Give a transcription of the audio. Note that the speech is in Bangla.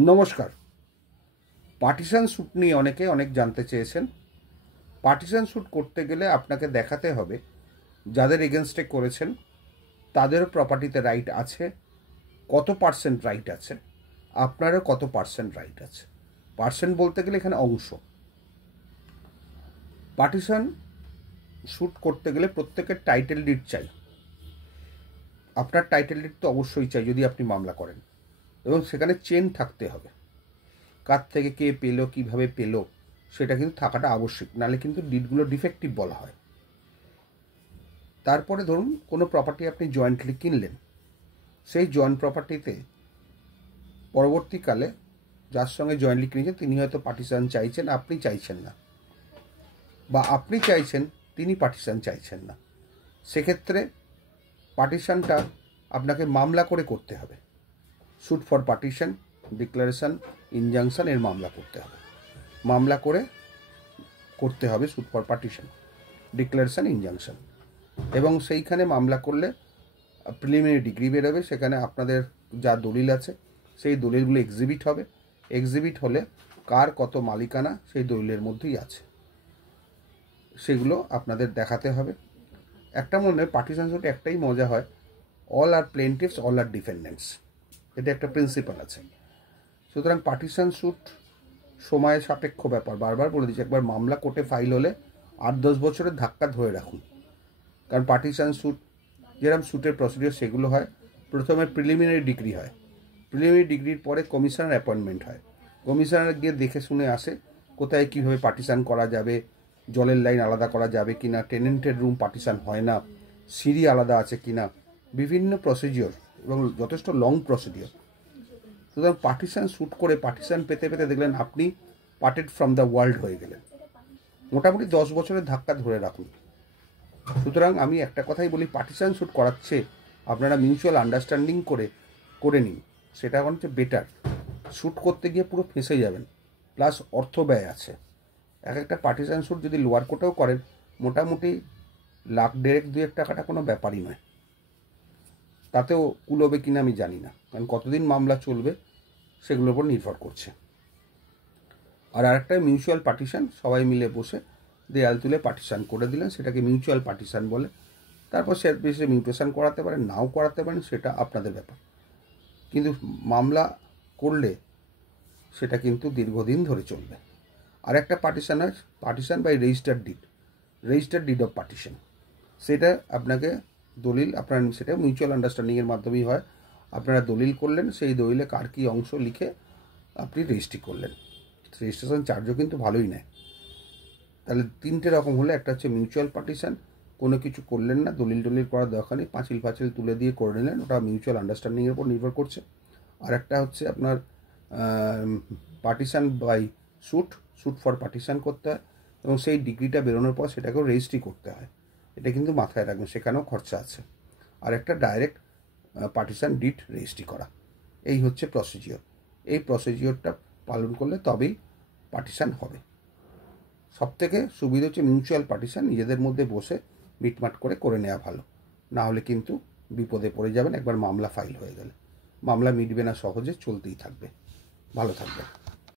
নমস্কার। পার্টিশন স্যুট নিয়ে অনেকে অনেক জানতে চেয়েছেন। পার্টিশন স্যুট করতে গেলে আপনাকে দেখাতে হবে যাদের এগেনস্টে করেছেন তাদেরও প্রপার্টিতে রাইট আছে, কত পার্সেন্ট রাইট আছে, আপনারও কত পার্সেন্ট রাইট আছে। পার্সেন্ট বলতে গেলে এখানে অংশ। পার্টিশন স্যুট করতে গেলে প্রত্যেকের টাইটেল ডিড চাই। আপনার টাইটেল ডিড তো অবশ্যই চাই যদি আপনি মামলা করেন, এবং সেখানে চেন থাকতে হবে। কার থেকে কে পেলো, কীভাবে পেলো, সেটা কিন্তু থাকাটা আবশ্যিক, নাহলে কিন্তু ডিডগুলো ডিফেক্টিভ বলা হয়। তারপরে ধরুন কোনো প্রপার্টি আপনি জয়েন্টলি কিনলেন, সেই জয়েন্ট প্রপার্টিতে পরবর্তীকালে যার সঙ্গে জয়েন্টলি কিনেছেন তিনি হয়তো পার্টিশন চাইছেন, আপনি চাইছেন না, বা আপনি চাইছেন তিনি পার্টিশন চাইছেন না। সেক্ষেত্রে পার্টিশনটা আপনাকে মামলা করে করতে হবে। Suit for partition, declaration, injunction এর মামলা করতে হবে। মামলা করে করতে হবে suit for partition, declaration, injunction. এবং সেইখানে মামলা করলে প্রিলিমিনারি ডিগ্রি বেরোবে। সেখানে আপনাদের যা দলিল আছে সেই দলিলগুলো এক্সিবিট হবে। এক্সিবিট হলে কার কত মালিকানা সেই দলিলের মধ্যেই আছে, সেগুলো আপনাদের দেখাতে হবে। একটা মনে পার্টিশন স্যুট একটাই মজা হয়, অল আর প্লেন্টিভস, অল আর ডিফেন্ডেন্টস, এটা একটা প্রিন্সিপাল আছে। সুতরাং পার্টিশন স্যুট সময় সাপেক্ষ ব্যাপার। বারবার বলে দিচ্ছি, একবার মামলা কোর্টে ফাইল হলে 8-10 বছরের ধাক্কা ধরে রাখুন। কারণ পার্টিশন স্যুট যেরকম স্যুটের প্রসিডিওর সেগুলো হয়, প্রথমে প্রিলিমিনারি ডিগ্রি হয়, প্রিলিমিনারি ডিগ্রির পরে কমিশনার অ্যাপয়েন্টমেন্ট হয়। কমিশনার গিয়ে দেখে শুনে আসে কোথায় কীভাবে পার্টিশন করা যাবে, জলের লাইন আলাদা করা যাবে কি না, টেনেন্টের রুম পার্টিশন হয় না, সিঁড়ি আলাদা আছে কি না, বিভিন্ন প্রসিডিওর এবং যথেষ্ট লং প্রসিডিওর। সুতরাং পার্টিশন স্যুট করে পার্টিশন পেতে পেতে দেখলেন আপনি পার্টেড ফ্রম দ্য ওয়ার্ল্ড হয়ে গেলেন। মোটামুটি 10 বছরের ধাক্কা ধরে রাখুন। সুতরাং আমি একটা কথাই বলি, পার্টিশন স্যুট করাচ্ছে আপনারা মিউচুয়াল আন্ডারস্ট্যান্ডিং করে নিন, সেটা হচ্ছে বেটার। শ্যুট করতে গিয়ে পুরো ফেঁসে যাবেন, প্লাস অর্থ ব্যয় আছে। একটা পার্টিশন স্যুট যদি লোয়ার কোর্টেও করেন, মোটামুটি $1,50,000-2 কোনো ব্যাপারই নয়। তাতেও কুলোবে কিনা আমি জানি না, কারণ কতদিন মামলা চলবে সেগুলোর উপর নির্ভর করছে। আর আরেকটা মিউচুয়াল পার্টিশন, সবাই মিলে বসে দেয়াল তুলে পার্টিশন করে দিলেন, সেটাকে মিউচুয়াল পার্টিশন বলে। তারপর সে বেশি মিউটেশন করাতে পারেন, নাও করাতে পারেন, সেটা আপনাদের ব্যাপার। কিন্তু মামলা করলে সেটা কিন্তু দীর্ঘদিন ধরে চলবে। আর একটা পার্টিশন হয় partition by registered deed of partition. সেটা আপনাকে দলিল, আপনার সেটা মিউচুয়াল আন্ডারস্ট্যান্ডিংয়ের মাধ্যমেই হয়। আপনারা দলিল করলেন, সেই দলিলে কার কী অংশ লিখে আপনি রেজিস্ট্রি করলেন। রেজিস্ট্রেশন চার্জও কিন্তু ভালোই নেয়। তাহলে 3টে রকম হলে, একটা হচ্ছে মিউচুয়াল পার্টিশন, কোনো কিছু করলেন না, দলিল করার দরকার নেই, পাঁচিল তুলে দিয়ে করে নিলেন, ওটা মিউচুয়াল আন্ডারস্ট্যান্ডিংয়ের উপর নির্ভর করছে। আর একটা হচ্ছে আপনার partition by suit for partition করতে হয়, এবং সেই ডিগ্রিটা বেরোনোর পর সেটাকেও রেজিস্ট্রি করতে হয়। এটা কিন্তু মাথায় রাখবেন, সেখানেও খরচা আছে। আর একটা ডাইরেক্ট পার্টিশন ডিড রেজিস্ট্রি করা। এই হচ্ছে প্রসিজিওর। এই প্রসিজিওরটা পালন করলে তবেই পার্টিশন হবে। সবথেকে সুবিধা হচ্ছে মিউচুয়াল পার্টিশন, নিজেদের মধ্যে বসে মিটমাট করে নেওয়া ভালো। না হলে কিন্তু বিপদে পড়ে যাবেন একবার মামলা ফাইল হয়ে গেলে। মামলা মিটবে না সহজে, চলতেই থাকবে। ভালো থাকবে।